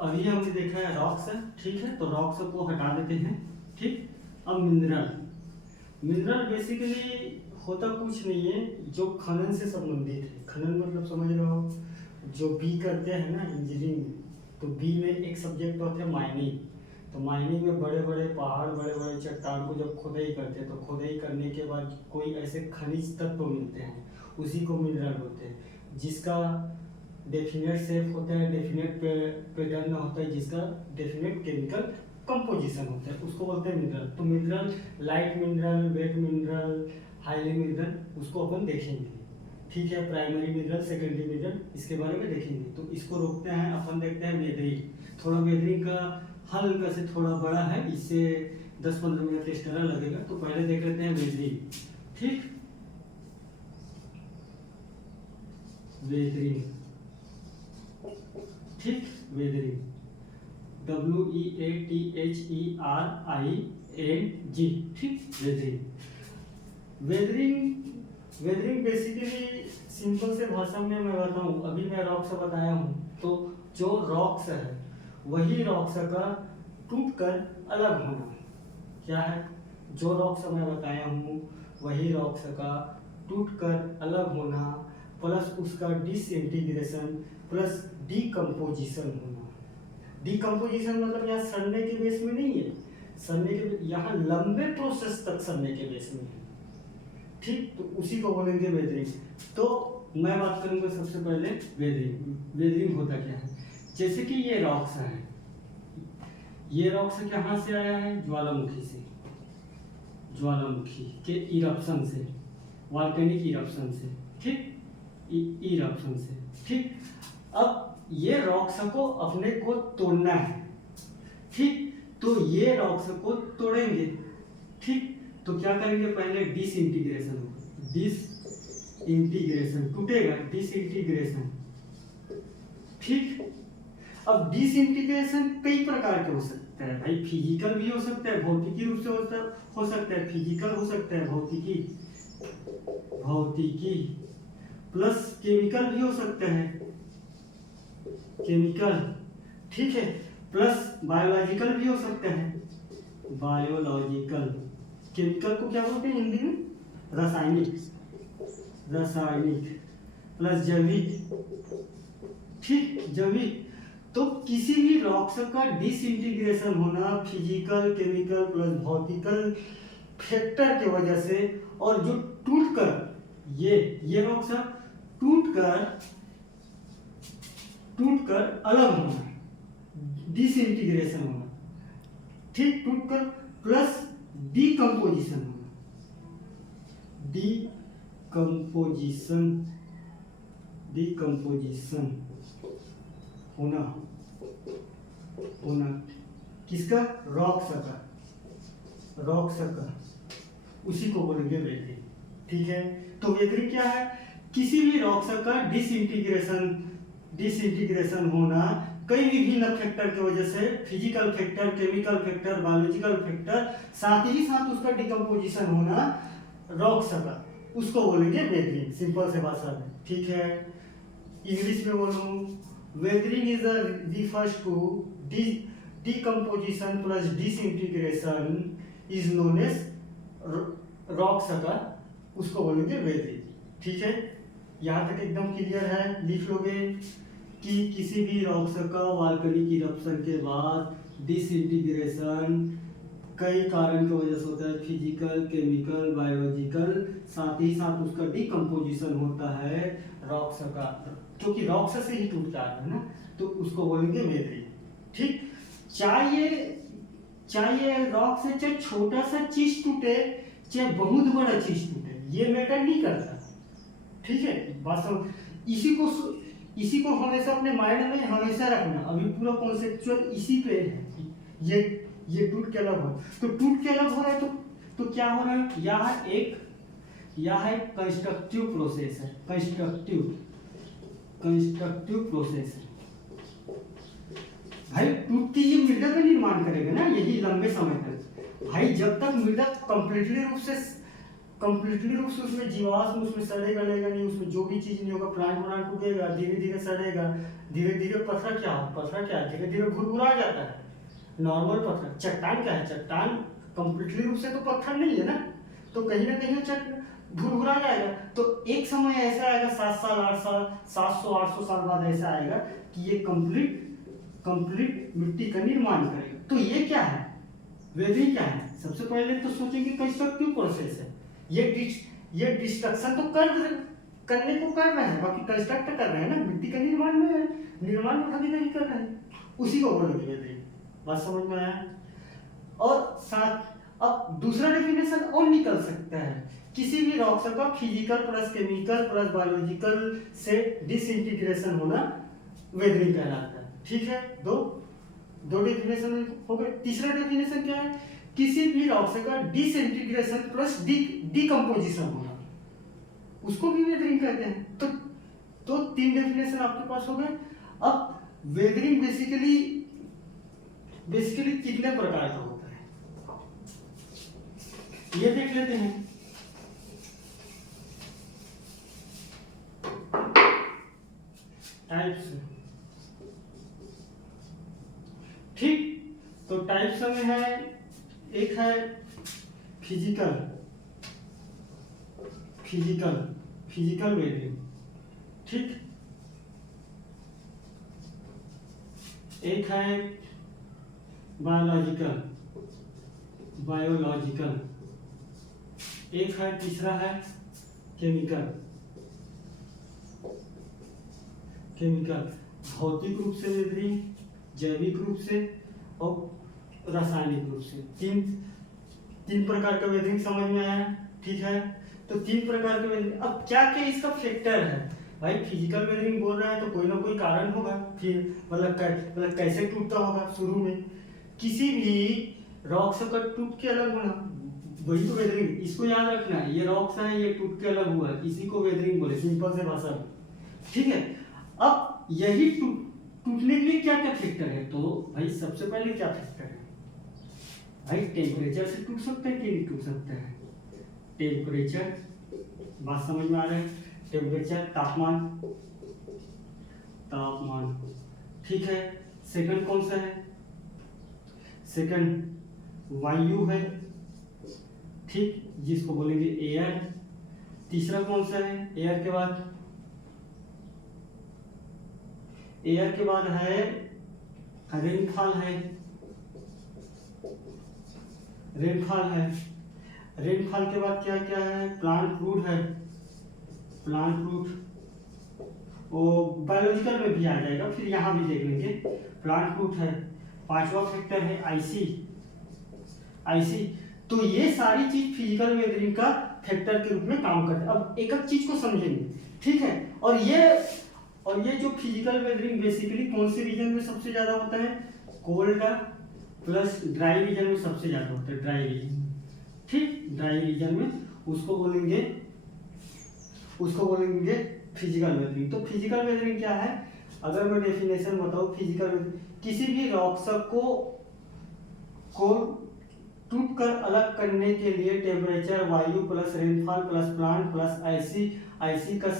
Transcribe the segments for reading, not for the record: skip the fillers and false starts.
अभी हमने देखा है रॉक्स है, ठीक है, तो रॉक्स को हटा देते हैं। ठीक, अब मिनरल। मिनरल बेसिकली होता कुछ नहीं है, जो खनन से संबंधित है। खनन मतलब समझ रहे हो, जो बी करते हैं ना इंजीनियरिंग में, तो बी में एक सब्जेक्ट होता है माइनिंग। तो माइनिंग में बड़े बड़े पहाड़, बड़े बड़े चट्टान को जब खुदाई करते हैं, तो खुदाई करने के बाद कोई ऐसे खनिज तत्व मिलते हैं, उसी को मिनरल बोलते हैं। जिसका डेफिनेट शेप होता है, डेफिनेट पैटर्न होता है, जिसका डेफिनेट केमिकल कंपोजिशन होता है, उसको बोलते हैं मिनरल। तो mineral, light mineral, weight mineral, highly mineral, उसको अपन देखेंगे। ठीक है, प्राइमरी मिनरल, सेकेंडरी मिनरल, इसके बारे में देखेंगे। तो इसको रोकते हैं अपन, देखते हैं वेदरिंग। थोड़ा वेदरिंग का हल्का से थोड़ा बड़ा है, इससे 10-15 मिनट एक्स्ट्रा लगेगा। तो पहले देख लेते हैं वेदरिंग। ठीक, वेदरिंग, ठीक, वेदरिंग, WEATHERING, ठीक, weathering. Weathering, weathering basically simple से भाषा में मैं बताऊं, अभी मैं रॉक्स बताया हूं, तो जो रॉक्स है वही रॉक्स का टूट कर अलग होना। क्या है? जो रॉक्स मैं बताया हूं वही रॉक्स का टूट कर अलग होना, प्लस उसका डिसइंटीग्रेशन, प्लस डीकम्पोजिशन होना। डीकम्पोजिशन मतलब यहाँ सड़ने के बेस में नहीं है, सड़ने के यहाँ लंबे प्रोसेस तक सड़ने के बेस में है। ठीक, तो उसी को बोलेंगे वेदरिंग। तो मैं बात करूंगा सबसे पहले वेदरिंग। वेदरिंग होता क्या है? जैसे कि ये रॉक्स है, ये रॉक्स कहाँ से आया है? ज्वालामुखी से, ज्वालामुखी के इरप्शन से, वॉल्केनिक इरप्शन से। ठीक, इरप्शन से। ठीक, अब ये रॉक्स को अपने को तोड़ना है। ठीक, तो ये रॉक्स को तोड़ेंगे। ठीक, तो क्या करेंगे? पहले डिसइंटीग्रेशन होगा, डिसइंटीग्रेशन, टूटेगा, डिसइंटीग्रेशन। ठीक, अब डिसइंटीग्रेशन कई प्रकार के हो सकते हैं भाई। फिजिकल भी हो सकता है, भौतिकी रूप से हो सकता है, फिजिकल हो सकता है, भौतिकी, भौतिकी प्लस केमिकल भी हो सकता है, केमिकल। ठीक है, प्लस बायोलॉजिकल भी हो सकता है, बायोलॉजिकल। केमिकल को क्या बोलते हैं हिंदी में? रासायनिक, रासायनिक, प्लस जैविक। ठीक, जैविक। तो किसी भी रॉक्स का डिसइंटीग्रेशन होना फिजिकल, केमिकल प्लस भौतिकल फैक्टर की वजह से, और जो टूटकर ये रॉक्स टूटकर अलग होना, डिसइंटीग्रेशन होना। ठीक, टूटकर प्लस डीकम्पोजिशन होना, डीकम्पोजिशन, डीकम्पोजिशन होना किसका? रॉक्स का, रॉक्स का, उसी को बोलेंगे वेदरिंग। ठीक है, तो वेदरिंग क्या है? किसी भी रॉक्स का डिसइंटीग्रेशन होना कई विभिन्न फैक्टर की वजह से, physical factor, chemical factor, biological factor, साथ ही साथ उसका डिकम्पोजिशन होना रॉक्स का, उसको बोलेंगे वेदरिंग, सिंपल से भाषा में। ठीक है, इंग्लिश में बोलूं, weathering is refers to decomposition plus disintegration is known as rocks का, उसको बोलेंगे वेदरिंग। ठीक है, यहाँ तक एकदम क्लियर है? लिख लोगे कि किसी भी रॉक्स का वॉल्केनिक इरप्शन के बाद डिसइंटीग्रेशन कई कारण की वजह से होता है, फिजिकल, केमिकल, बायोलॉजिकल, साथ ही साथ उसका डिकम्पोजिशन होता है रॉक्स का, क्योंकि रॉक्स से ही टूट जाता है ना, तो उसको बोलेंगे वेदरिंग। ठीक, चाहे रॉक से चाहे छोटा सा चीज टूटे, चाहे बहुत बड़ा चीज टूटे, ये मैटर नहीं करता। ठीक है, वास्तव इसी को हमेशा अपने माइंड में हमेशा रखना। अभी पूरा कॉन्सेप्चुअल इसी पे है। ये टूट के अलग हो, तो टूट के अलग हो रहा है, तो क्या हो रहा है? यह है कंस्ट्रक्टिव प्रोसेस है, कंस्ट्रक्टिव प्रोसेस है भाई। टूटती ही मृदा का निर्माण करेगा ना, यही लंबे समय तक भाई, जब तक मृदा कंप्लीटली रूप से कंप्लीटली रूप से उसमें जीवाश्म उसमें सड़ेगा लेगा नहीं, उसमें जो भी चीज नहीं होगा, प्लांट व्लांट उगेगा, धीरे धीरे सड़ेगा, धीरे धीरे पत्थर क्या धीरे धीरे भुरभुरा जाता है। नॉर्मल पत्थर, चट्टान क्या है, चट्टान कंप्लीटली रूप से तो पत्थर नहीं है ना, तो कहीं ना कहीं भुरभुरा जाएगा। तो एक समय ऐसा आएगा 7 साल 8 साल 700-800 साल बाद ऐसा आएगा कि ये कंप्लीट मिट्टी का निर्माण करेगा। तो ये क्या है, वेदरिंग क्या है? सबसे पहले तो सोचेंगे कंस्ट्रक्टिव प्रोसेस है। ये डिस्ट्रक्शन तो करने को कर रहे हैं, बाकी कंस्ट्रक्ट कर रहे हैं ना, मिट्टी का निर्माण में भागीदारी कर रहे हैं, उसी को बोलोगे वेदरिंग। बात समझ में आया? और साथ अब दूसरा डेफिनेशन और निकल सकता है, किसी भी रॉक का physical plus chemical plus biological से डिसइंटीग्रेशन होना वेदरिंग कहलाता है। ठीक है, दो डेफिनेशन हो गए। तीसरा डेफिनेशन क्या है, किसी भी रॉक का डिसइंटीग्रेशन प्लस डिकम्पोजिशन होना, उसको भी वेदरिंग कहते हैं। तो 3 डेफिनेशन आपके पास हो गए। अब वेदरिंग बेसिकली कितने प्रकार का होता है ये देख लेते हैं। टाइप्स, ठीक, तो टाइप्स में है, एक है फिजिकल वेदरिंग, ठीक, एक है बायोलॉजिकल, एक है तीसरा है केमिकल। भौतिक रूप से वेदरिंग, जैविक रूप से और रासायनिक रूप से, तीन प्रकार का वेदरिंग समझ में आया। ठीक है, तो 3 प्रकार के वेदरिंग। अब क्या क्या इसका फैक्टर है भाई, फिजिकल वेदरिंग बोल रहे हैं तो कोई ना कोई कारण होगा, फिर मतलब कैसे टूटता होगा। शुरू में किसी भी रॉक्स का टूट के अलग होना, वही तो वेदरिंग। इसको याद रखना है, ये रॉक्स है, ये टूट के अलग हुआ है, इसी को वेदरिंग बोले सिंपल से भाषा में। ठीक है, अब यही टूटने के लिए क्या क्या फैक्टर है, तो भाई सबसे पहले क्या फैक्टर है भाई, टेम्परेचर से टूट सकता है कि नहीं टूट सकता है। टेम्परेचर, बात समझ में आ रहा है, टेम्परेचर तापमान, ठीक है। सेकंड कौन सा है, सेकंड वायु है, ठीक, जिसको बोलेंगे एयर। तीसरा कौन सा है, एयर के बाद है रेनफॉल है। रेनफॉल के बाद क्या क्या है, प्लांट रूट, वो बायोलॉजिकल में भी आ जाएगा, फिर यहाँ भी देख लेंगे। प्लांट रूट है। 5वां फैक्टर है आईसी। तो ये सारी चीज फिजिकल वेदरिंग का फैक्टर के रूप में काम करते हैं। अब एक चीज को समझेंगे, ठीक है। और ये जो फिजिकल वेदरिंग बेसिकली कौन से रीजन में सबसे ज्यादा होता है, कोल्ड प्लस ड्राई रीजन में सबसे ज्यादा होता है, ड्राई रीजन, ठीक। ड्राई रीजन में उसको बोलेंगे फिजिकल वेदरिंग। तो फिजिकल वेदरिंग क्या है, अगर मैं डेफिनेशन बताऊं, फिजिकल वेदरिंग किसी भी रॉक्स को टूट कर अलग करने के लिए टेम्परेचर, वायु plus rainfall plus plant plus IC का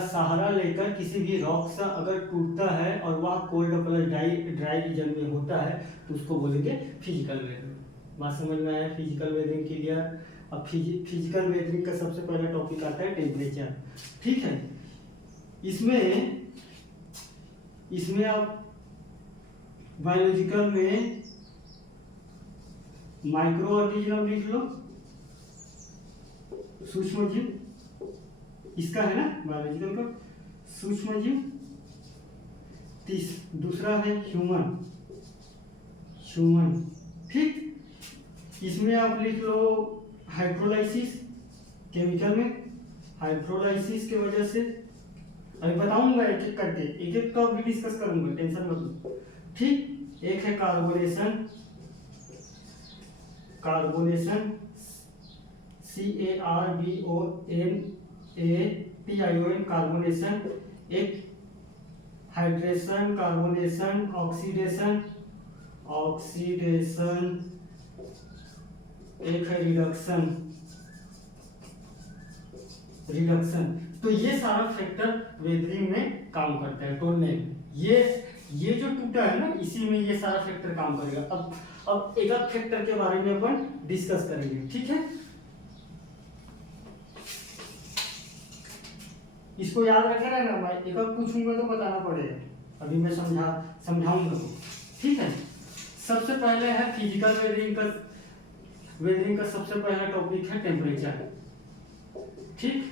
सहारा लेकर किसी भी रॉक से अगर टूटता है और वह कोल्ड प्लस ड्राई रीजन में होता है तो उसको बोलेंगे फिजिकल वेदरिंग। बात समझ में आया, फिजिकल वेदरिंग क्लियर। अब फिजिकल वेदरिंग का सबसे पहला टॉपिक आता है टेम्परेचर, ठीक है। इसमें आप बायोलॉजिकल में माइक्रो ऑर्गेनिज्म लिख लो, सूक्ष्म जीव, इसका है ना बायोलॉजिकल का सूक्ष्म जीव। दूसरा है ह्यूमन, ठीक। इसमें आप लिख लो हाइड्रोलाइसिस, केमिकल में हाइड्रोलाइसिस के वजह से, अभी बताऊंगा एक एक करके, एक एक का भी डिस्कस करूंगा, टेंशन मत लो, ठीक। एक है कार्बोनेशन, CARBONATION, कार्बोनेशन। एक हाइड्रेशन, कार्बोनेशन, ऑक्सीडेशन, एक है रिडक्शन, रिडक्शन। तो ये सारा फैक्टर वेदरिंग में काम करता है, तोड़ने में। ये जो टूटा है ना, इसी में ये सारा फैक्टर काम करेगा। अब एक एक फैक्टर के बारे में अपन डिस्कस करेंगे, ठीक है। इसको याद रखे रहना, मैं एक एक पूछूंगा तो बताना पड़ेगा, अभी मैं समझाऊंगा तो, ठीक है। सबसे पहले है फिजिकल वेदरिंग का सबसे पहला टॉपिक है टेम्परेचर, ठीक।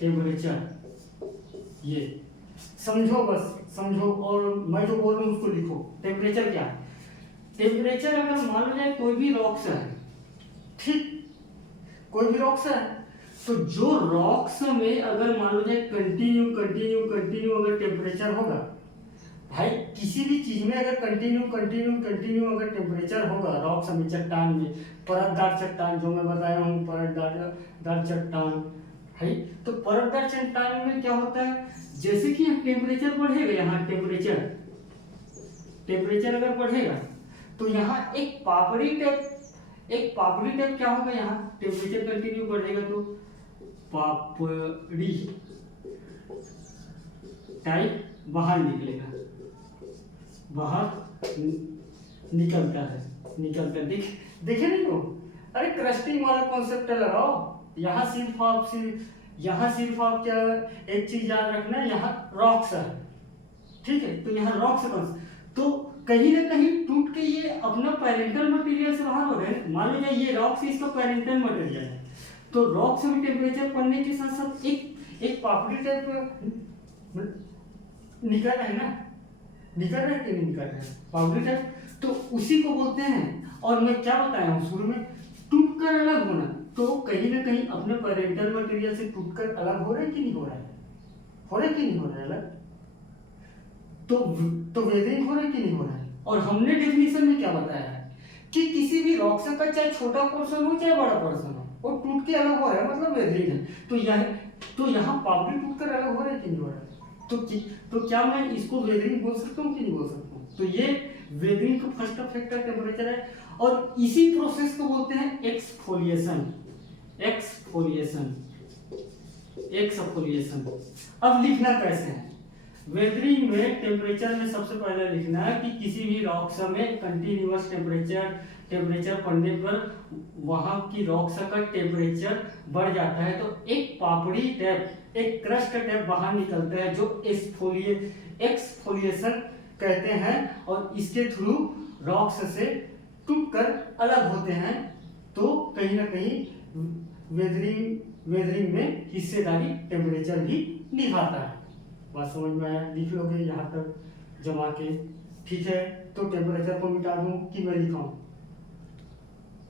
टेम्परेचर ये समझो, बस समझो, और मैं जो बोल रहा हूँ उसको लिखो। टेम्परेचर क्या है? टेम्परेचर अगर मान लो जाए कोई भी रॉक्स है, ठीक, कोई भी रॉक्स है, तो जो रॉक्स में अगर मान लो जाए कंटिन्यू अगर टेम्परेचर होगा, भाई किसी भी चीज में अगर कंटिन्यू अगर टेम्परेचर होगा, रॉक्स में, चट्टान में, परतदार चट्टान जो मैं बताया हूँ, परतदार चट्टान है, तो परतदार चट्टान में क्या होता है, जैसे कि टेम्परेचर बढ़ेगा, यहाँ टेम्परेचर अगर बढ़ेगा तो यहाँ एक पापड़ी टाइप क्या होगा, यहाँ टेम्परेचर कंटिन्यू बढ़ेगा तो पापड़ी टाइप बाहर निकलेगा, बाहर निकलता है, देखे नहीं हो? अरे क्रस्टिंग वाला कॉन्सेप्ट लगाओ। यहाँ सिर्फ आप क्या एक चीज याद रखना, यहाँ रॉक्स है, ठीक है, तो यहाँ रॉक्स तो कहीं ना कहीं टूट के ये अपना पेरेंटल मटेरियल से बाहर हो रहे हैं। मान लो ये रॉक्स इसका पेरेंटल मटेरियल है, तो रॉक्स में टेम्परेचर बढ़ने के साथ साथ एक पापड़ी टाइप निकल रहा है ना, निकल रहा है कि नहीं निकल रहा है, पाउडर टाइप, तो उसी को बोलते हैं। और मैं क्या बताया हूँ शुरू में, टूटकर अलग होना, तो कहीं ना कहीं अपने पेरेंटल मटेरियल से टूटकर अलग हो रहा है कि नहीं हो रहा है, कि नहीं हो रहा है अलग, तो वेदरिंग हो रहा है कि नहीं हो रहा है। और हमने डेफिनेशन में क्या बताया है कि किसी भी रॉक का चाहे छोटा पोर्शन हो चाहे बड़ा पोर्शन हो, वो टूट के अलग हो रहा है, मतलब वेदरिंग है। तो यहाँ पापड़ी टूटकर अलग हो रहा है कि नहीं हो रहा है, तो क्या मैं इसको वेदरिंग बोल सकता हूँ कि नहीं बोल सकता हूँ? तो ये वेदरिंग का फर्स्ट फैक्टर टेम्परेचर है, और इसी प्रोसेस को बोलते हैं एक्सफोलिएशन। अब लिखना कैसे है? वेदरिंग में टेम्परेचर में सबसे पहले लिखना है कि किसी भी रॉक्स में कंटिन्यूअस टेम्परेचर पड़ने पर वहां की रॉक्स का टेम्परेचर बढ़ जाता है, तो एक पापड़ी टाइप, एक क्रस्ट टाइप बाहर निकलता है, जो एक्सफोलिएशन कहते हैं, और इसके थ्रू रॉक्स से टूटकर अलग होते हैं। तो कहीं ना कहीं वेदरिंग में हिस्सेदारी टेम्परेचर भी निभाता है। बात समझ में आया? लिख लोगे यहाँ तक जमा के, ठीक है। तो टेम्परेचर को मिटा दूं कि मैं लिखाऊं?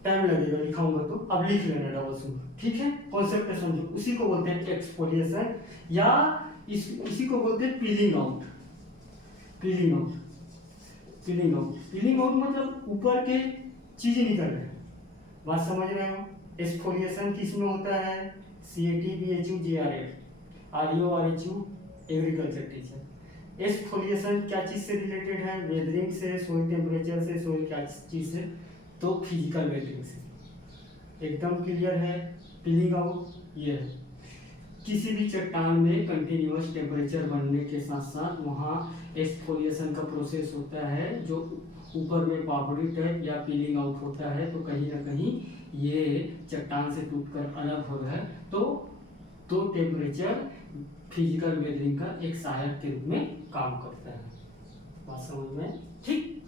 टाइम लगेगा, लिखाऊंगा तो अब लिख लेना डबल सुन, ठीक है। कॉन्सेप्ट समझो, उसी को बोलते हैं एक्सफोलिएशन, या इसी को बोलते हैं पीलिंग आउट मतलब ऊपर के चीज निकल रहे हैं। बात समझ रहे हो? एक्सफोलिएशन किस में होता है? CAT BHU JRF REO RHU agriculture teacher. Exfoliation क्या चीज से रिलेटेड है? वेदरिंग से, सोइल टेम्परेचर से, सोइल क्या चीज से? तो फिजिकल वेदरिंग से। एकदम क्लियर है? पीलिंग आउट ये है, किसी भी चट्टान में कंटिन्यूअस टेम्परेचर बढ़ने के साथ साथ वहाँ एक्सफोलिएशन का प्रोसेस होता है, जो ऊपर में पापड़ी टाइप या पीलिंग आउट होता है, तो कहीं ना कहीं ये चट्टान से टूटकर अलग हो रहा है, तो टेम्परेचर फिजिकल वेदरिंग का एक सहायक के रूप में काम करता है। बात समझ में? ठीक,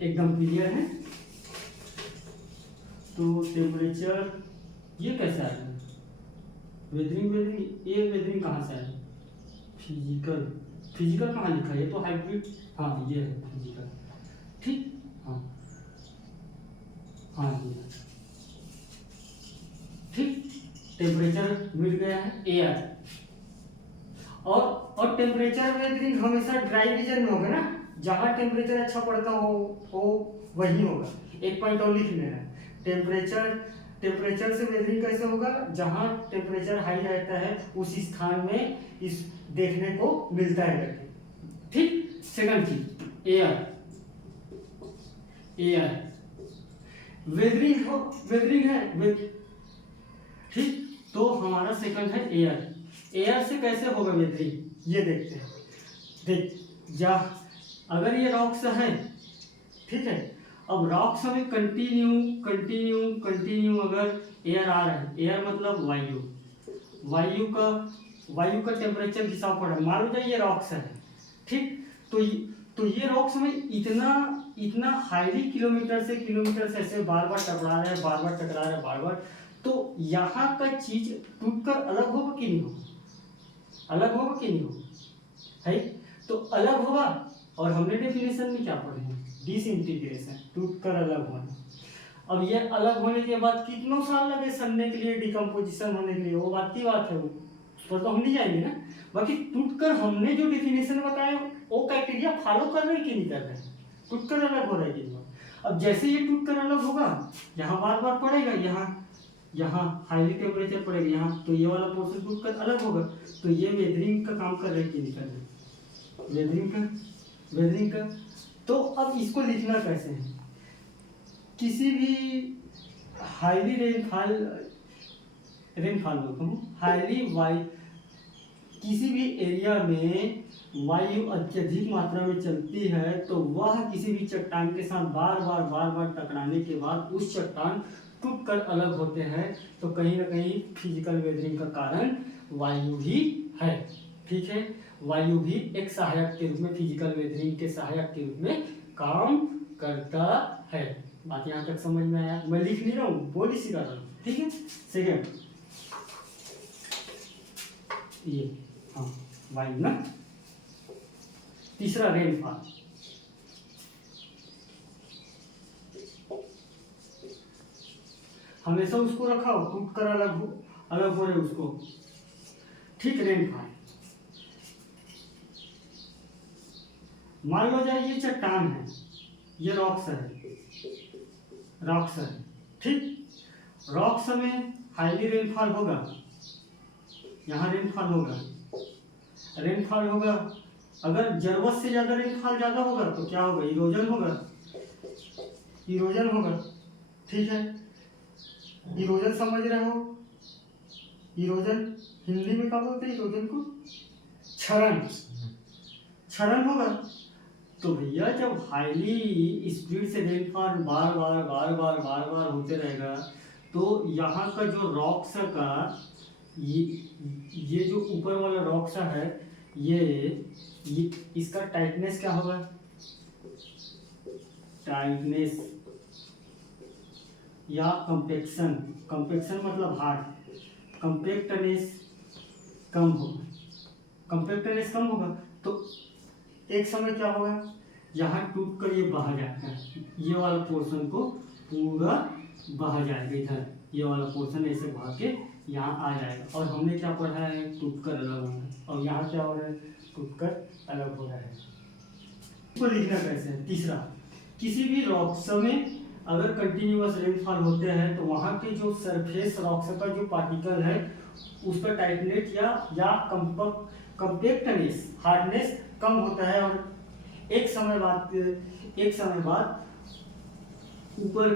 एकदम क्लियर है? तो टेम्परेचर ये कैसे आया? वेदरिंग ये वेदरिंग कहाँ से आया? फिजिकल कहाँ लिखा है? ये तो हाइब्रिड, हाँ ये है फिजिकल, ठीक, हाँ ये ठीक। टेम्परेचर मिल गया है एयर, और टेम्परेचर वेदरिंग हमेशा ड्राई रीजन में होगा ना, जहाँ टेम्परेचर अच्छा पड़ता हो वही होगा। एक पॉइंट और लिख लेना, टेम्परेचर से वेदरिंग कैसे होगा? जहाँ टेम्परेचर हाई रहता है उस स्थान में इस देखने को मिलता है करके, ठीक। सेकंड चीज एयर वेदरिंग है ठीक। तो तो हमारा सेकंड है एयर। एयर से कैसे होगा वेदरिंग, ये देखते हैं। देख जा, अगर ये रॉक्स है, ठीक है, अब रॉक्स में कंटिन्यू कंटिन्यू कंटिन्यू अगर एयर आ रहा है, एयर मतलब वायु, वायु का टेम्परेचर हिसाब पड़ रहा है, मान लो जाए ये रॉक्स है, ठीक, तो ये रॉक्स में इतना हाईली किलोमीटर से ऐसे बार बार टकरा रहा है, बार बार टकरा रहा है, बार बार, तो यहाँ का चीज टूटकर अलग होगा कि नहीं होगा, अलग होगा कि नहीं होगा, है तो अलग होगा। और हमने डेफिनेशन में क्या पढ़े हैं, डिसइंटीग्रेशन, टूटकर अलग होना। अब ये अलग होने के बाद कितनों साल लगे सड़ने के लिए, डिकम्पोजिशन होने के लिए, वो बात की बात है, वो उस पर तो हम नहीं जाएंगे ना। बाकी टूटकर हमने जो डेफिनेशन बताया वो क्राइटेरिया फॉलो कर रहे कि नहीं कर रहे, टूटकर अलग हो रहा है कि नहीं। अब जैसे ये टूटकर अलग होगा, यहाँ बार बार पड़ेगा, यहाँ हाईली टेम्परेचर पड़ेगा यहाँ, तो ये वाला पोर्शन टूटकर अलग होगा, तो ये वेदरिंग का काम कर रहे कि नहीं कर रहे, वेदरिंग का। तो अब इसको लिखना कैसे है, किसी भी हाईली रेनफॉल बोलता हूँ, किसी भी एरिया में वायु अत्यधिक मात्रा में चलती है, तो वह किसी भी चट्टान के साथ बार बार टकराने के बाद उस चट्टान टूटकर अलग होते हैं, तो कहीं ना कहीं फिजिकल वेदरिंग का कारण वायु ही है, ठीक है। वायु भी एक सहायक के रूप में, फिजिकल वेदरिंग के सहायक के रूप में काम करता है। बात यहाँ तक समझ में आया, मैं लिख नहीं रहा हूँ, बोल ही सिखा रहा हूँ, ठीक है। सेकेंड ये, हाँ वायु ना। तीसरा रेनफॉल, हमेशा उसको रखा हो, टूट कर अलग हो रहे उसको, ठीक। रेनफॉल, मान लो जाए ये चट्टान है, ये रॉक्स है, ठीक। रॉक्स में हाईली रेनफॉल होगा, यहाँ रेनफॉल होगा, अगर जरूरत से ज्यादा रेनफॉल ज्यादा होगा तो क्या होगा, इरोजन होगा, ठीक है। इरोजन समझ रहे हो, इरोजन हिंदी में क्या बोलते हैं इरोजन को, क्षरण होगा। तो भैया जब हाईली स्पीड से रेनफॉल बार बार होते रहेगा, तो यहाँ का जो रॉक्स का ये जो ऊपर वाला रॉक्स है, ये इसका टाइटनेस क्या होगा, टाइटनेस या कंपेक्शन मतलब हार्ड, कंपेक्टनेस कम होगा, तो एक समय क्या होगा, यहाँ टूट कर ये बह जाता है, ये वाला पोर्शन को पूरा बह जाएगा, इधर ये वाला पोर्शन ऐसे बह के यहाँ आ जाएगा। और हमने क्या पढ़ा है, टूट कर अलग होना, और यहाँ क्या हो रहा है, टूट कर अलग हो रहा है। इसको लिखना कैसे है। तीसरा, किसी भी रॉक्स में अगर कंटिन्यूअस रेनफॉल होते हैं, तो वहाँ के जो सरफेस रॉक्स का जो पार्टिकल है उस पर टाइटनेस या कंपेक्टनेस, हार्डनेस कम होता है, और एक समय बाद ऊपर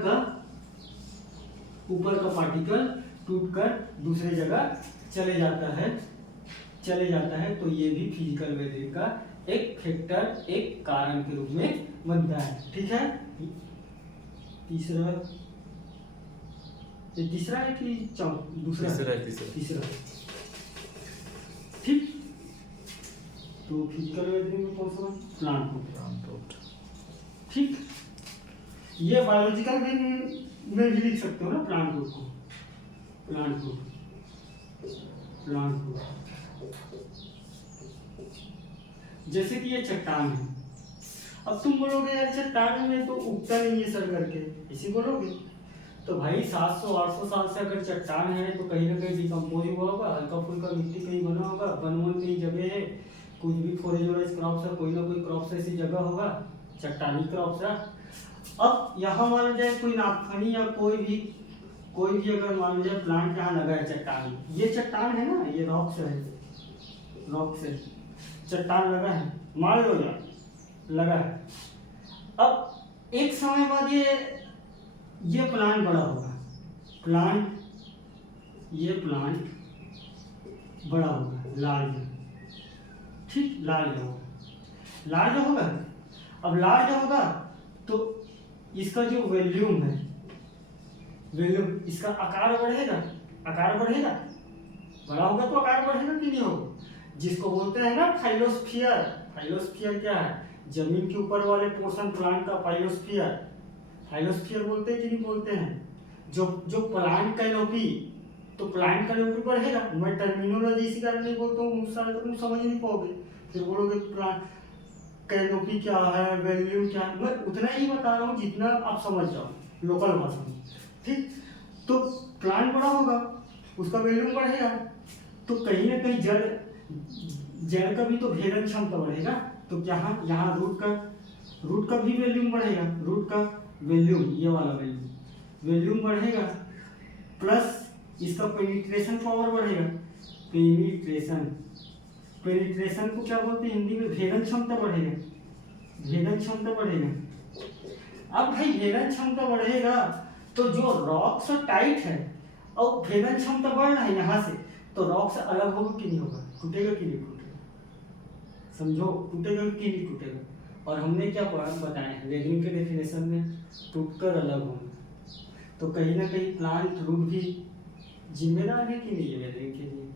का पार्टिकल टूटकर दूसरे जगह चले जाता है, तो ये भी फिजिकल वेदरिंग का एक फैक्टर, एक कारण के रूप में बनता है, ठीक है। तीसरा है कि दूसरा? तीसरा, ठीक। तो फिजिकल वेदरिंग में कौन सा, प्लांट रूट, ठीक। ये बायोलॉजिकल में भी लिख सकते हो ना, प्लांट रूट को, प्लांट रूट। जैसे कि ये चट्टान है, अब तुम बोलोगे यार चट्टान में तो उगता नहीं है सर करके, इसी बोलोगे, तो भाई 700-800 साल से अगर चट्टान है तो कहीं ना कहीं डिकम्पोज हुआ होगा, हल्का फुल्का मिट्टी कहीं बना होगा, वन कहीं जगह है, कुछ भी फोरेज क्रॉप्स है, कोई ना कोई क्रॉप्स ऐसी जगह होगा, चट्टानी क्रॉप्स है। अब यहाँ मान जाए कोई नागफनी या कोई भी अगर मान लीजिए प्लांट यहाँ लगा है चट्टान, ये चट्टान है ना, ये रॉक्स है, चट्टान लगा है, मान लो यार लगा है। अब एक समय बाद ये प्लांट बड़ा होगा, ये प्लांट बड़ा होगा, लार्ज, ठीक, लार्ज होगा, लार्ज होगा। अब लार्ज होगा तो इसका जो वॉल्यूम है, वॉल्यूम, इसका आकार बढ़ेगा, आकार बढ़ेगा, बड़ा होगा तो आकार बढ़ेगा कि नहीं होगा, जिसको बोलते हैं ना फाइलोस्फीयर। फाइलोस्फीयर क्या है? जमीन के ऊपर वाले पोर्शन प्लांट का फाइलोस्फीयर, फाइलोस्फीयर बोलते हैं कि नहीं बोलते हैं? जो जो प्लांट कैनोपी, तो प्लांट कैनोपी बढ़ेगा। मैं टर्मिनोलॉजी इसी कारण नहीं बोलता हूँ, उस सारे तो तुम समझ नहीं पाओगे, फिर बोलोगे प्लांट कैनोपी क्या है, वॉल्यूम क्या है। मैं उतना ही बता रहा हूँ जितना आप समझ जाओ लोकल भाषा में, ठीक। तो प्लांट बड़ा होगा, उसका वॉल्यूम बढ़ेगा, तो कहीं ना कहीं जड़ का भी तो भेदन क्षमता बढ़ेगा। तो यहाँ यहाँ रूट का भी वॉल्यूम बढ़ेगा, रूट का वॉल्यूम, ये वाला वॉल्यूम बढ़ेगा, प्लस इसका पेनिट्रेशन पावर बढ़ेगा। पेनिट्रेशन को क्या बोलते हैं हिंदी में? भेदन क्षमता बढ़ेगा, भेदन क्षमता बढ़ेगा। अब भाई भेदन क्षमता बढ़ेगा तो जो रॉक्स टाइट है और भेदन क्षमता बढ़ रहा है यहाँ से, तो रॉक से अलग होगा कि नहीं होगा? टूटेगा कि नहीं टूटेगा? समझो, टूटेगा कि नहीं टूटेगा? और हमने क्या बताया है वेदरिंग के डेफिनेशन में? टूटकर अलग होना। तो कहीं ना कहीं प्लांट रूट भी जिम्मेदार है कि नहीं है वेदरिंग के लिए,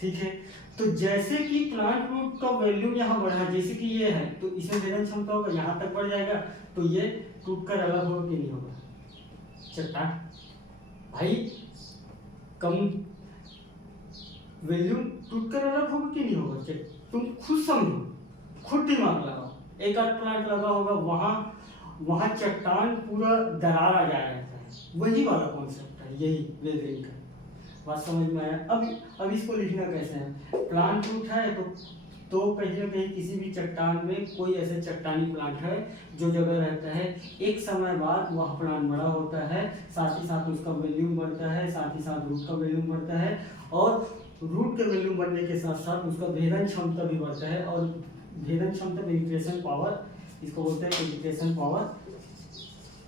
ठीक है। तो जैसे कि प्लांट रूट का वॉल्यूम यहाँ बढ़ा, जैसे कि ये है, तो इसमें वेदन क्षमता होगा, यहाँ तक बढ़ जाएगा, तो ये टूटकर अलग होगा कि नहीं होगा? चट्टान भाई कम वॉल्यूम टूटकर अलग होगा कि नहीं होगा? तुम खुद समझो, खुद दिमाग लगाओ। एक आध प्लांट लगा होगा, वहाँ चट्टान पूरा दरार आ जाया रहता है, वही वाला कॉन्सेप्ट है, यही वेदरिंग का। बात समझ में आया? अब इसको लिखना कैसे है? प्लांट रूट है तो कहीं ना कहीं किसी भी चट्टान में कोई ऐसे चट्टानी प्लांट है जो जगह रहता है, एक समय बाद वह प्लांट बड़ा होता है, साथ ही साथ उसका वॉल्यूम बढ़ता है, साथ ही साथ रूट का वॉल्यूम बढ़ता है, और रूट के वॉल्यूम बढ़ने के साथ साथ उसका भेदन क्षमता भी बढ़ता है। और भेदन क्षमता, पेनिट्रेशन पावर, इसको बोलते हैं पेनिट्रेशन पावर।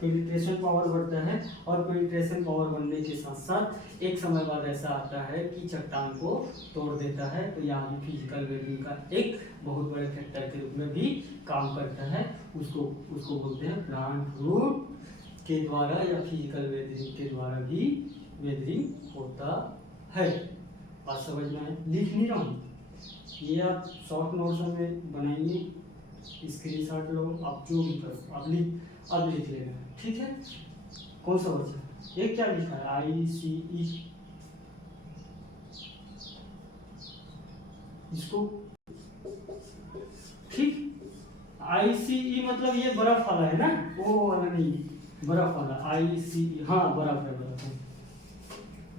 पेनिट्रेशन पावर बढ़ता है, और पेनिट्रेशन पावर बढ़ने के साथ साथ एक समय बाद ऐसा आता है कि चट्टान को तोड़ देता है। तो यहाँ भी फिजिकल वेदरिंग का एक बहुत बड़े फैक्टर के रूप में भी काम करता है। उसको बोलते हैं प्लांट रूट के द्वारा या फिजिकल वेदरिंग के द्वारा भी वेदरिंग होता है। बात समझ में आए? लिख नहीं रहा हूँ, ये आप शॉर्ट नोट्स में बनाइए, स्क्रीनशॉट लो, आप जो भी करो, आप लिख लेना, ठीक है। कौन सा बच्चा? ये क्या लिखा है? ICE, इसको ठीक, ICE मतलब ये बर्फ वाला है ना, वो वाला नहीं, बर्फ वाला ICE, हाँ बर्फ है,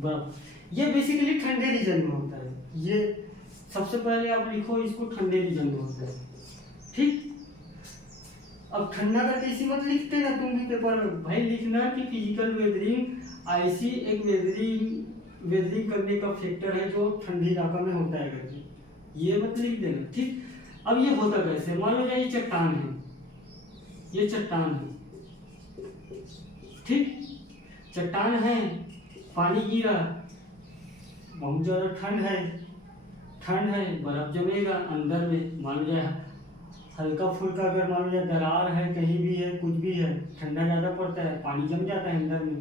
बर्फ। ये बेसिकली ठंडे रीजन में होता है। ये सबसे पहले आप लिखो इसको, ठंडे रीजन में होता है, ठीक। अब ठंडा करके इसी मत लिखते ना तुम भी पेपर में, भाई लिखना कि फिजिकल वेदरिंग IC एक वेदरिंग करने का फैक्टर है जो ठंडी इलाका में होता है करके, ये मत लिख देना, ठीक। अब ये होता कैसे? मान लो ये चट्टान है, ये चट्टान है, ठीक, चट्टान है, पानी गिरा, बहुत ज़्यादा ठंड है, बर्फ जमेगा अंदर में। मान लो जाए हल्का फुल्का, अगर मान लो दरार है, कहीं भी है, कुछ भी है, ठंडा ज़्यादा पड़ता है, पानी जम जाता है अंदर में।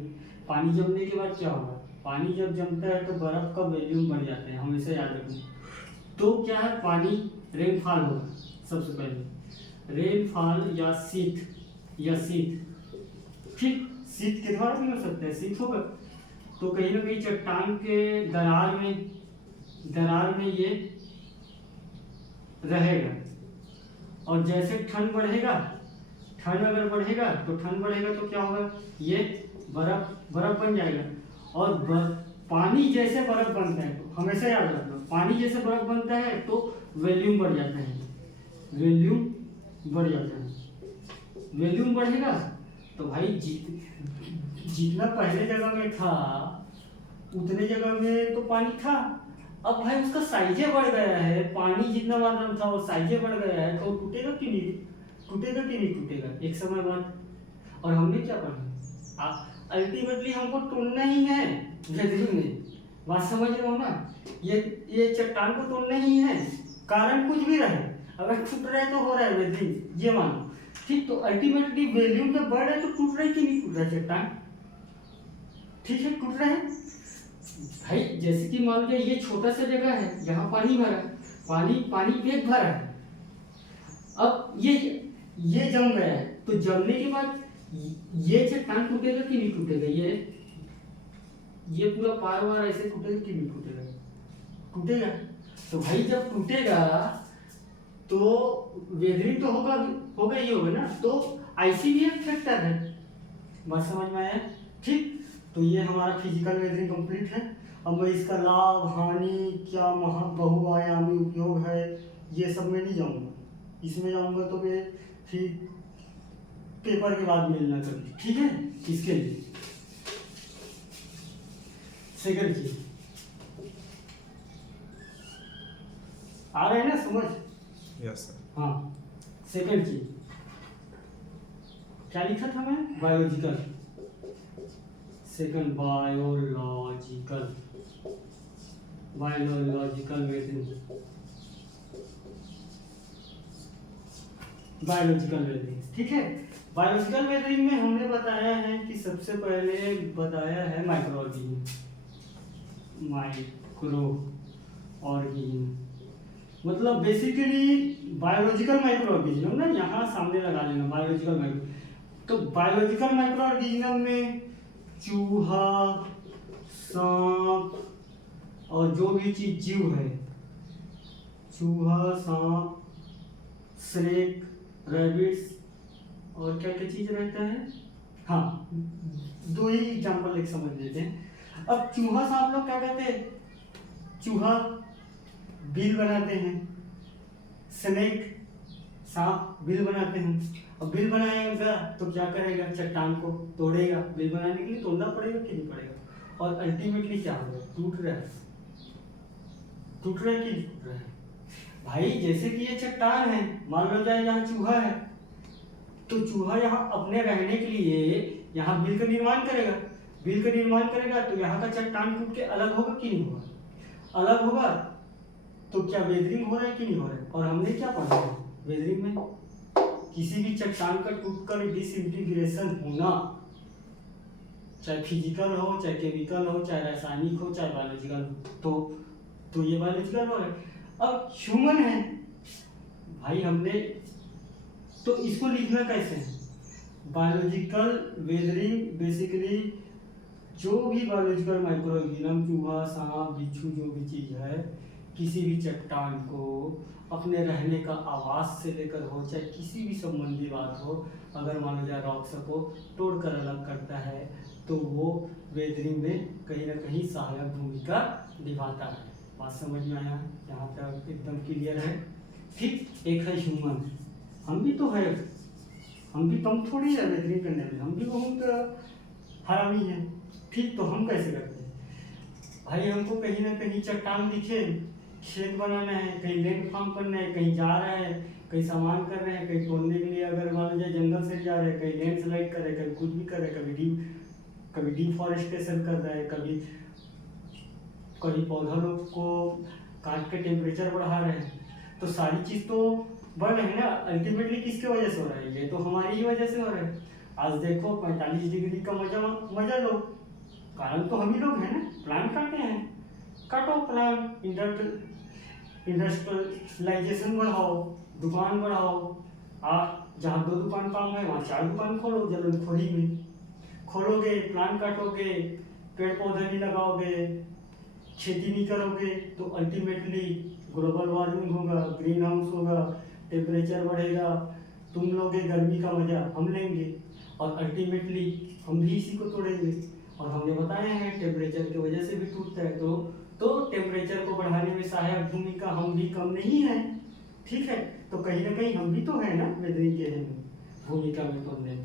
पानी जमने के बाद क्या होगा? पानी जब जमता है तो बर्फ का वॉल्यूम बढ़ जाता है, हमेशा याद रखना। तो क्या है? पानी रेनफॉल होगा, सबसे पहले रेनफॉल या शीत, ठीक, शीत के द्वारा भी हो सकता है, शीत होगा। तो कहीं ना कहीं चट्टान के दरार में ये रहेगा, और जैसे ठंड बढ़ेगा, अगर बढ़ेगा तो क्या होगा? ये बर्फ बन जाएगा। और पानी जैसे बर्फ बनता है, तो हमेशा याद रखना, पानी जैसे बर्फ बनता है तो वॉल्यूम बढ़ जाता है, वॉल्यूम बढ़ेगा तो भाई जितना पहले जगह में था उतने जगह में तो पानी था, अब भाई उसका साइजे बढ़ गया है, पानी जितना मात्रा में था वो साइजे बढ़ गया है, तो टूटेगा कि नहीं टूटेगा एक समय बाद। और हमने क्या पढ़ा? अल्टीमेटली हमको तोड़ना ही है वेदरिंग में, बात समझ रहे हो ना? ये चट्टान को तोड़ना ही है, कारण कुछ भी रहे, अगर टूट रहा है तो हो रहा है वेदरिंग, ये मानो। ठीक, तो अल्टीमेटली वॉल्यूम जब बढ़ रहा है तो टूट रहा है कि नहीं टूट रहा है चट्टान? ठीक है, टूट रहा है भाई। जैसे कि मान लीजिए ये छोटा सा जगह है, यहाँ पानी भरा है, पानी पेट भरा है। अब ये जम गया है, तो जमने के बाद ये चट्टान टूटेगा कि नहीं टूटेगा? ये पूरा पार वार ऐसे टूटेगा कि नहीं टूटेगा? टूटेगा। तो भाई जब टूटेगा तो वेदरिंग तो होगा ही होगा ना, तो आईसी भी एक फैक्टर है। बात समझ में आया? ठीक, तो ये हमारा फिजिकल वेदरिंग कंप्लीट है। अब मैं इसका लाभ हानि क्या बहुआयामी उपयोग है ये सब में नहीं जाऊंगा, इसमें जाऊंगा तो फिर पेपर के बाद मिलना कभी, ठीक है? इसके लिए सेकंड चीज आ रहे हैं ना समझ? Yes sir. हाँ, सेकंड चीज क्या लिखा था मैं? बायोलॉजिकल। Second biological weathering. ठीक है। बायोलॉजिकल वेदरिंग में हमने बताया है कि सबसे पहले बताया है माइक्रो ऑर्गेनिज्म, मतलब बेसिकली बायोलॉजिकल माइक्रो ऑर्गेनिज्म ना, यहाँ सामने लगा लेना बायोलॉजिकल माइक्रो। तो बायोलॉजिकल माइक्रो ऑर्गेनिज्म में चूहा, सांप और जो भी चीज जीव है, चूहा, सांप, स्नेक, रैबिट्स और क्या क्या चीज रहता है। हाँ, दो ही एग्जांपल एक समझ लेते हैं। अब चूहा सांप लोग क्या कहते हैं? चूहा बिल बनाते हैं, स्नेक सांप बिल बनाते हैं। अब बिल बनाएगा तो क्या करेगा? चट्टान को तोड़ेगा। बिल बनाने के लिए तोड़ना पड़ेगा कि नहीं पड़ेगा? और अल्टीमेटली क्या होगा? टूट रहा है कि नहीं टूट रहा है? भाई जैसे कि ये चट्टान है, मान लो जाए यहाँ चूहा है, तो चूहा यहाँ अपने रहने के लिए यहाँ बिल का निर्माण करेगा। बिल का निर्माण करेगा तो यहाँ का चट्टान टूट के अलग होगा कि नहीं होगा? अलग होगा। तो क्या वेदरिंग हो रहा है कि नहीं हो रहा है? और हमने क्या पढ़ा है वेदरिंग में? किसी भी चट्टान का टूटकर डिसइंटीग्रेशन होना, चाहे फिजिकल हो, चाहे केमिकल हो, चाहे रासायनिक हो, चाहे बायोलॉजिकल हो, तो ये बायोलॉजिकल हो रहा है। अब ह्यूमन है भाई, हमने तो इसको लिखना कैसे है? बायोलॉजिकल वेदरिंग बेसिकली जो भी बायोलॉजिकल माइक्रो ऑर्गेनिज्म, चूहा, सांप, बिच्छू, जो भी चीज है, किसी भी चट्टान को अपने रहने का आवास से लेकर हो, चाहे किसी भी संबंधी बात हो, अगर मान लो जाए रॉक्स को तोड़कर अलग करता है तो वो वेदरिंग में कहीं ना कहीं सहायक भूमिका निभाता है। बात समझ में आया? यहाँ तक एकदम क्लियर है? ठीक, एक है ह्यूमन, हम भी तो है, हम भी कम थोड़ी है वेदरिंग करने में, हम भी बहुत हरामी है। ठीक, तो हम कैसे करते हैं भाई? हमको कहीं ना कहीं चट्टान दिखे, खेत बनाना है, कहीं लैंड फार्म करना है, कहीं जा रहा है, कहीं सामान कर रहे हैं, कहीं तोड़ने के लिए अगर मान लीजिए जंगल से जा रहे हैं, कहीं लैंडस्लाइड कर रहे हैं, कभी कुछ भी कर रहे हैं, कभी डिफॉरेस्टेशन कर रहा है, कभी पौधा लोग को काट के टेम्परेचर बढ़ा रहे हैं, तो सारी चीज तो बढ़ रहे हैं ना। अल्टीमेटली किसके वजह से हो रहा है? ये तो हमारी ही वजह से हो रहा है। आज देखो 45 डिग्री का मजा लो, कारण तो हम ही लोग हैं ना। प्लांट काटे हैं, काटो प्लांट, इंडस्ट्रियलाइजेशन बढ़ाओ, दुकान बढ़ाओ। जहाँ 2 दुकान काम है वहाँ 4 दुकान खोलो, जलन में खोलोगे, प्लांट काटोगे, पेड़ पौधे नहीं लगाओगे, खेती नहीं करोगे, तो अल्टीमेटली ग्लोबल वार्मिंग होगा, ग्रीन हाउस होगा, टेम्परेचर बढ़ेगा, तुम लोगे गर्मी का मजा, हम लेंगे, और अल्टीमेटली हम भी इसी को तोड़ेंगे। और हमने बताया है टेम्परेचर की वजह से भी टूटता है, तो टेम्परेचर को बढ़ाने में सहायक भूमिका हम भी कम नहीं है। ठीक है, तो कहीं ना कहीं हम भी तो है ना वेदरिंग के भूमिका में तुमने।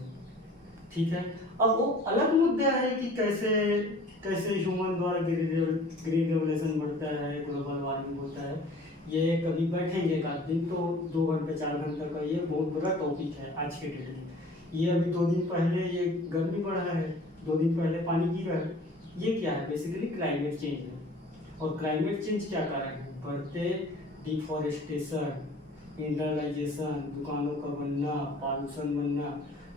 ठीक है, अब वो अलग मुद्दा है कि कैसे ह्यूमन द्वारा ग्रीन रेवोल्यूशन बढ़ता है, ग्लोबल वार्मिंग होता है। ये कभी बैठेंगे एक आध दिन, तो 2 घंटे 4 घंटे का ये बहुत बड़ा टॉपिक है आज के डेट में। ये अभी 2 दिन पहले ये गर्मी बढ़ा है, 2 दिन पहले पानी गिरा है, ये क्या है? बेसिकली क्लाइमेट चेंज है। और क्लाइमेट चेंज क्या कारण है? बढ़ते डिफॉरेस्टेशन, इंडस्ट्रियलाइजेशन, दुकानों का बनना, पॉल्यूशन बनना।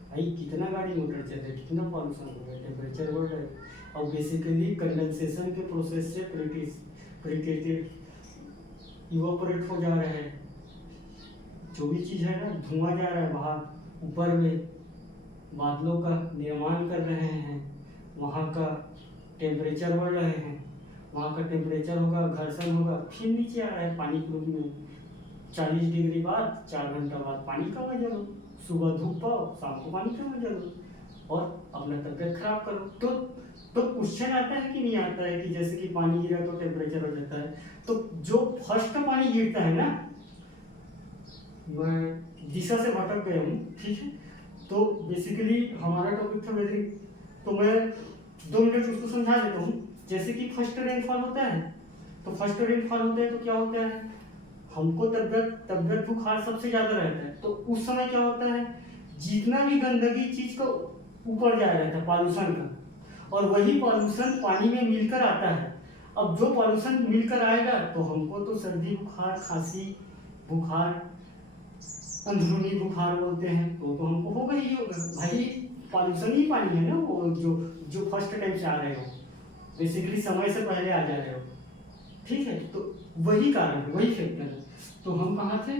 भाई कितना गाड़ी मोटर चल रहा है, कितना पॉल्यूशन हो रहा है, टेम्परेचर बढ़ रहा है। और बेसिकली कंडेंसेशन के प्रोसेस से प्रिकेटेड इवापोरेट हो जा रहा है, जो भी चीज़ है ना, धुआं जा रहा है बाहर ऊपर में, बादलों का निर्माण कर रहे हैं, वहाँ का टेम्परेचर बढ़ रहे हैं, वहाँ का टेम्परेचर होगा, घर्षण होगा, फिर नीचे आ रहा है पानी के रूप में। 40 डिग्री बाद 4 घंटा बाद पानी का मजा लो, सुबह धूप पाओ, शाम को पानी का मजा लो और अपना तबियत खराब करो। तो क्वेश्चन आता है कि नहीं आता है कि जैसे कि पानी गिरा तो टेम्परेचर हो जाता है। तो जो फर्स्ट पानी गिरता है ना, मैं दिशा से भटक गया हूँ, ठीक है। तो बेसिकली हमारा टॉपिक था वेदरिंग, तो मैं 2 मिनट उसको समझा देता हूँ। जैसे कि फर्स्ट रेनफॉल होता है, तो फर्स्ट रेनफॉल होता है तो क्या होता है, हमको तबियत बुखार सबसे ज्यादा रहता है। तो उस समय क्या होता है, जितना भी गंदगी चीज का ऊपर जा रहा था पॉल्यूशन का, और वही पॉल्यूशन पानी में मिलकर आता है। अब जो पॉल्यूशन मिलकर आएगा तो हमको तो सर्दी बुखार, खांसी बुखार, अंदरूनी बुखार बोलते हैं, तो हमको होगा ही होगा। भाई पॉल्यूशन ही पानी है ना, वो जो फर्स्ट टाइम से आ रहे हो, बेसिकली समय से पहले आ जा रहे हो, ठीक है। तो वही कारण है, वही फैक्टर है। तो हम कहाँ थे,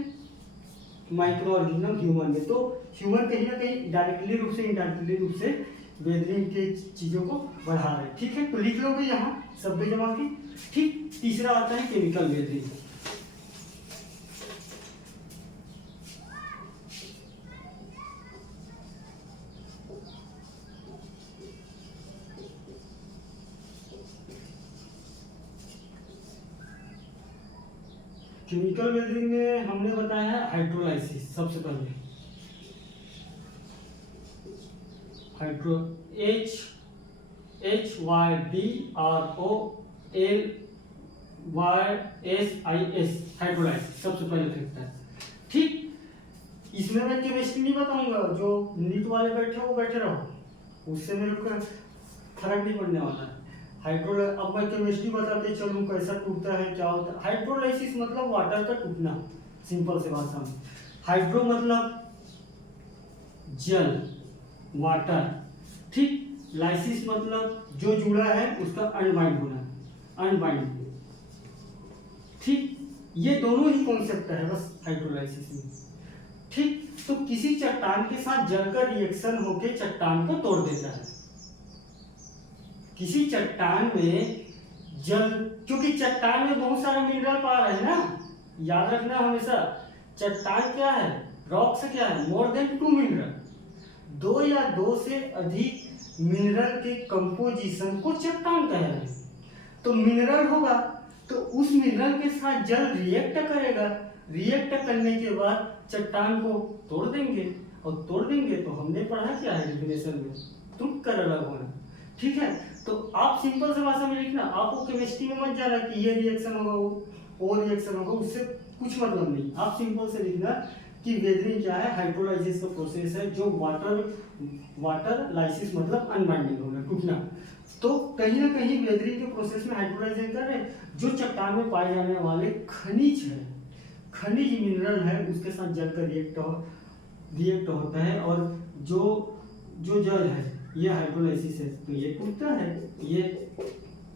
माइक्रो ऑर्गेनिज्म ह्यूमन में। तो ह्यूमन कहीं ना कहीं डायरेक्टली रूप से इनडायरेक्टली रूप से वेदरिंग के चीज़ों को बढ़ा रहे हैं, ठीक है। तो लिख लोगे यहाँ शब्द जमा के, ठीक। तीसरा आता है केमिकल वेदरिंग। केमिकल वेदरिंग में हमने बताया है हाइड्रोलाइसिस। सबसे पहले हाइड्रो HYDROLYSIS हाइड्रोलाइसिस सबसे पहले फेंकता है, ठीक। इसमें मैं केमिस्ट्री नहीं बताऊंगा, जो नीट वाले बैठे हो वो बैठे रहो, उससे मेरे को फर्क नहीं पड़ने वाला है। अब मैं केमिस्ट्री बताते चलूँ कैसा टूटता है, क्या होता है। हाइड्रोलाइसिस मतलब वाटर का टूटना, सिंपल से भाषा में। हाइड्रो मतलब जल, वाटर, ठीक। लाइसिस मतलब जो जुड़ा है उसका अनबाइंड होना, अनबाइंड, ठीक। ये दोनों ही कॉन्सेप्ट है बस हाइड्रोलाइसिस में, ठीक। तो किसी चट्टान के साथ जल का रिएक्शन होकर चट्टान को तोड़ देता है। किसी चट्टान में जल, क्योंकि चट्टान में बहुत सारे मिनरल पा रहे हैं ना, याद रखना हमेशा। चट्टान क्या है, रॉक्स क्या है, मोर देन 2 मिनरल, 2 या 2 से अधिक मिनरल के कंपोजिशन को चट्टान कह रहे हैं। तो मिनरल होगा तो उस मिनरल के साथ जल रिएक्ट करेगा, रिएक्ट करने के बाद चट्टान को तोड़ देंगे, और तोड़ देंगे तो हमने पढ़ा क्या है डेफिनेशन में, टूट कर अलग होना, ठीक है। तो आप सिंपल से भाषा में लिखना, आपको केमिस्ट्री में मत जाना कि ये रिएक्शन होगा वो रिएक्शन होगा, उससे कुछ मतलब नहीं। आप सिंपल से लिखना कि वेदरिंग क्या है, हाइड्रोलाइसिस का प्रोसेस है, जो वाटर लाइसिस मतलब अनबाइंडिंग होना, टूटना। तो कहीं ना कहीं वेदरिंग के प्रोसेस में हाइड्रोलाइजेशन कर रहे हैं, जो चट्टान में पाए जाने वाले खनिज है, खनिज मिनरल है, उसके साथ जल का रिएक्ट होता है, और जो जल है ये हाइड्रोलाइसिस है, तो ये टूटता है, ये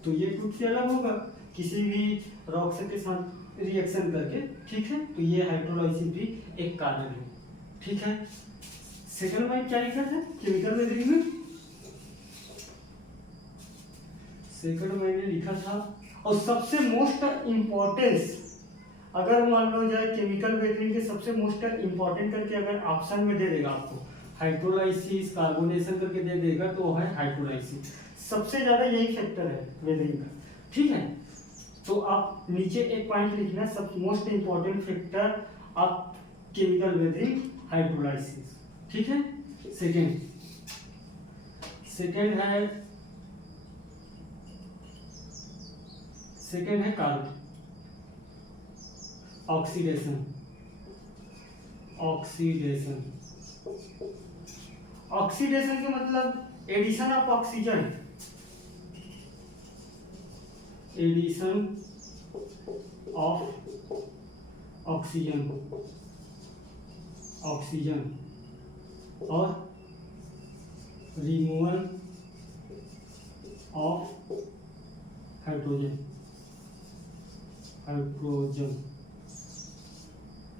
टूट के अलग होगा किसी भी रॉक्स के साथ रिएक्शन करके, ठीक है। तो ये हाइड्रोलाइसिस भी एक कारण है, ठीक है। सेकंड पॉइंट क्या लिखा था केमिकल वेदरिंग में, सेकंड मैंने लिखा था, और सबसे मोस्ट इम्पोर्टेंस, अगर मान लो जाए केमिकल वेदरिंग के सबसे मोस्ट इम्पोर्टेंट करके अगर ऑप्शन में दे देगा आपको, हाइड्रोलाइसिस कार्बोनेशन करके दे देगा, तो है हाइड्रोलाइसिस। सबसे ज्यादा यही फैक्टर है वेदरिंग का, ठीक है। तो आप नीचे एक पॉइंट लिखना, सब most important factor of chemical weathering hydrolysis, ठीक है। सेकेंड है कार्बन ऑक्सीडेशन के मतलब addition of oxygen, addition of oxygen और रिमूवल ऑफ हाइड्रोजन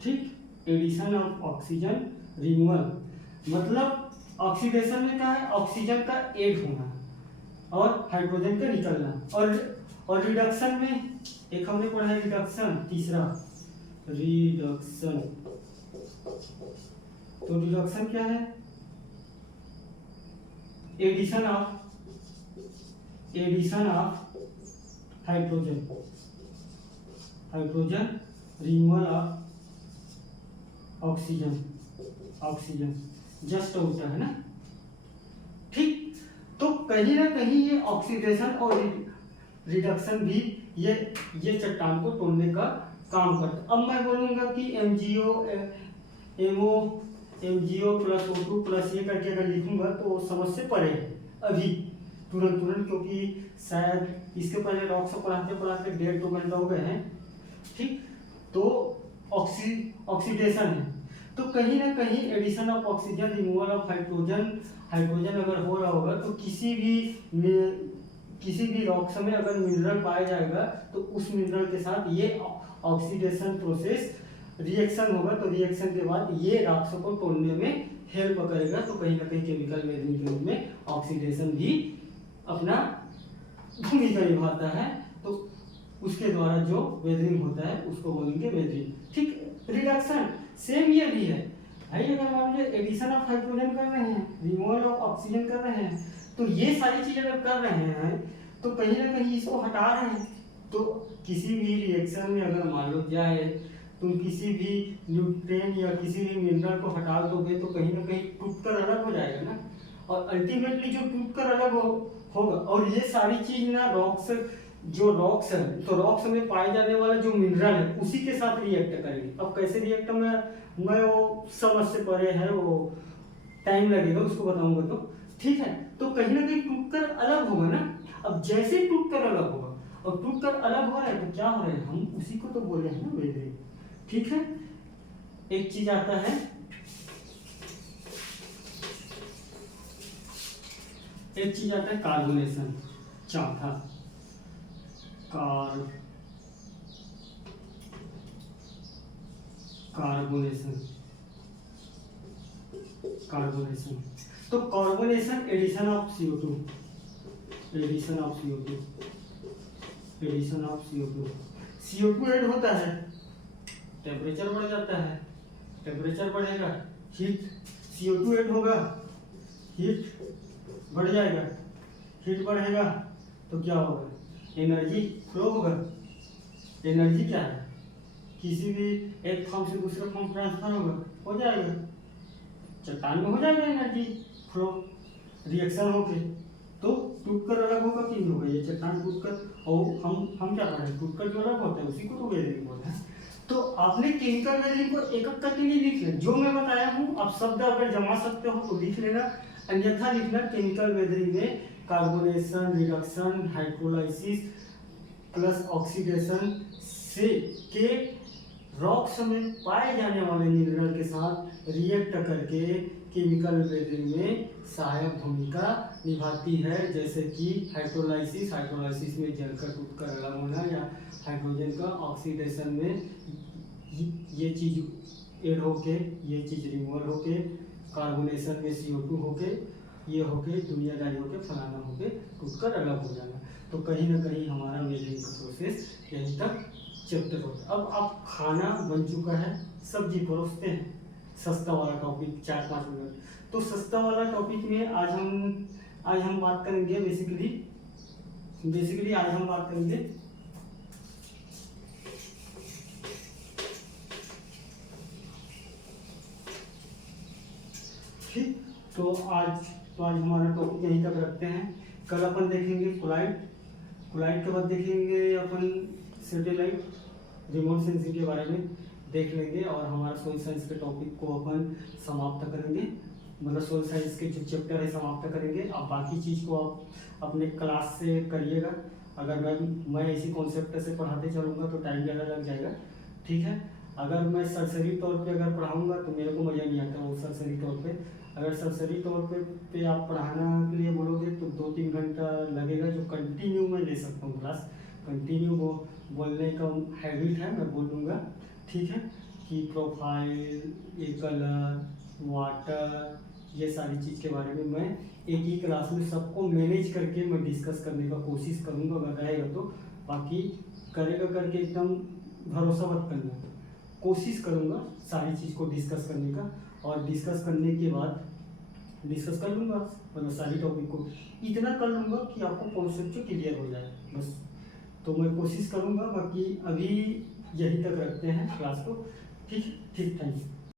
ठीक। एडिशन ऑफ ऑक्सीजन, रिमूवल मतलब ऑक्सीडेशन में क्या है, ऑक्सीजन का ऐड होना और हाइड्रोजन का निकलना। और रिडक्शन में एक हमने पढ़ा है रिडक्शन, तीसरा रिडक्शन। तो रिडक्शन क्या है, addition of hydrogen, removal of oxygen just उल्टा है ना ठीक। तो कहीं ना कहीं ये ऑक्सीडेशन और रिडक्शन भी ये चट्टान को तोड़ने का काम करता है। अब मैं बोलूंगा कि MgO प्लस O2 प्लस ये करके अगर लिखूंगा तो समझ से परे है अभी तुरंत, क्योंकि शायद इसके पहले रॉक्स को पढ़ाते 1.5-2 घंटा हो गए हैं ठीक। तो ऑक्सीडेशन है, तो कहीं ना कहीं addition of oxygen, removal of hydrogen अगर हो रहा होगा तो किसी भी रॉक्स में अगर मिनरल पाया जाएगा तो उस मिनरल के साथ ये ऑक्सीडेशन प्रोसेस रिएक्शन होगा, तो रिएक्शन के बाद ये रॉक्स को तोड़ने में हेल्प करेगा। तो कहीं ना कहीं केमिकल वेदरिंग के रूप में ऑक्सीडेशन भी अपना भूमिका निभाता है। तो उसके द्वारा जो वेदरिंग होता है उसको बोलेंगे वेदरिंग ठीक। रिडक्शन सेम ये भी है भाई, अगर मान लीजिए एडिशन ऑफ हाइड्रोजन कर रहे हैं, रिमूवल ऑफ ऑक्सीजन कर रहे हैं, तो ये सारी चीजें अगर कर रहे हैं तो कहीं ना कहीं इसको हटा रहे हैं। तो किसी भी रिएक्शन में अगर मान लो जाए तुम किसी भी न्यूट्रिएंट या किसी भी मिनरल को हटा दोगे तो कहीं ना कहीं टूटकर अलग हो जाएगा ना, और अल्टीमेटली जो टूटकर अलग होगा। और ये सारी चीज ना रॉक्स है तो रॉक्स में पाए जाने वाले जो मिनरल है उसी के साथ रिएक्ट करेंगे। अब कैसे रिएक्ट मैं वो समझ से परे है, वो टाइम लगेगा उसको बताऊंगा तो ठीक है। तो कहीं ना कहीं टूटकर अलग होगा ना। अब जैसे टूटकर अलग होगा और टूटकर अलग हो रहा है तो क्या हो रहा है, हम उसी को तो बोले हैं ना वेदरिंग ठीक है। एक चीज आता है कार्बोनेशन, चौथा कार्बोनेशन। तो carbonation addition of CO2 CO2 add होता है, टेम्परेचर बढ़ जाता है, टेम्परेचर बढ़ेगा, हीट CO2 ऐड होगा, हीट बढ़ जाएगा, हीट बढ़ेगा तो क्या होगा, एनर्जी फ्लो होगा। एनर्जी क्या है, किसी भी एक फॉर्म से दूसरे फॉर्म ट्रांसफर हो जाएगा, चट्टान में हो जाएगा एनर्जी फ्लो रिएक्शन होके। तो टूटकर अलग होगा कि नहीं होगा, ये चट्टान टूटकर, और हम क्या करें, टूटकर जो अलग होता है उसी को तो वेदरिंग बोलते हैं। तो आपने केमिकल वेदरिंग को एक एक करके नहीं लिख लेना, जो मैं बताया हूँ आप शब्द अगर जमा सकते हो तो लिख लेना, अन्यथा लिखना केमिकल वेदरिंग में carbonation, reduction, hydrolysis plus oxidation से के रॉक्स में पाए जाने वाले मिनरल के साथ रिएक्ट करके केमिकल वेदरिंग में सहायक भूमिका निभाती है। जैसे कि हाइड्रोलाइसिस में जल का टूटकर अलग होना, या हाइड्रोजन का ऑक्सीडेशन में ये चीज ऐड होके, ये चीज रिमूवल होके, कार्बोनेशन में CO2 होके, ये होके दुनियादारी होके फलाना होके टूटकर अलग हो जाना। तो कहीं ना कहीं हमारा वेदरिंग का प्रोसेस यहीं तक चैप्टर होता है। अब आप खाना बन चुका है, सब्जी परोसते हैं, सस्ता वाला टॉपिक 4-5 मिनट। तो सस्ता वाला टॉपिक में आज हम बात करेंगे बेसिकली आज हम बात करेंगे ठीक। तो आज हमारा टॉपिक यहीं तक रखते हैं। कल अपन देखेंगे कोलाइड के बाद देखेंगे अपन सैटेलाइट, रिमोट सेंसिंग के बारे में देख लेंगे, और हमारा सोयल साइंस के टॉपिक को अपन समाप्त करेंगे, मतलब सोयल साइंस के जो चैप्टर है समाप्त करेंगे। अब बाकी चीज़ को आप अपने क्लास से करिएगा, अगर मैं इसी कॉन्सेप्ट से पढ़ाते चलूँगा तो टाइम ज़्यादा लग जाएगा, ठीक है। अगर मैं सरसरी तौर पे अगर पढ़ाऊँगा तो मेरे को मज़ा नहीं आता वो सरसरी तौर पे। अगर सरसरी तौर पे आप पढ़ाना के लिए बोलोगे तो 2-3 घंटा लगेगा, जो कंटिन्यू मैं ले सकता हूँ क्लास। कंटिन्यू वो बोलने का हैबिट है, मैं बोल दूँगा, ठीक है, कि प्रोफाइल, ये कलर, वाटर, ये सारी चीज़ के बारे में मैं एक ही क्लास में सबको मैनेज करके मैं डिस्कस करने का कोशिश करूँगा अगर रहेगा तो। बाकी करेगा करके एकदम भरोसा मत करना, कोशिश करूँगा सारी चीज़ को डिस्कस करने का, और डिस्कस करने के बाद डिस्कस कर लूँगा, मतलब सारी टॉपिक को इतना कर लूँगा कि आपको कॉन्सेप्ट क्लियर हो जाए बस। तो मैं कोशिश करूँगा, बाकी अभी यहीं तक रखते हैं क्लास को, ठीक, थैंक यू।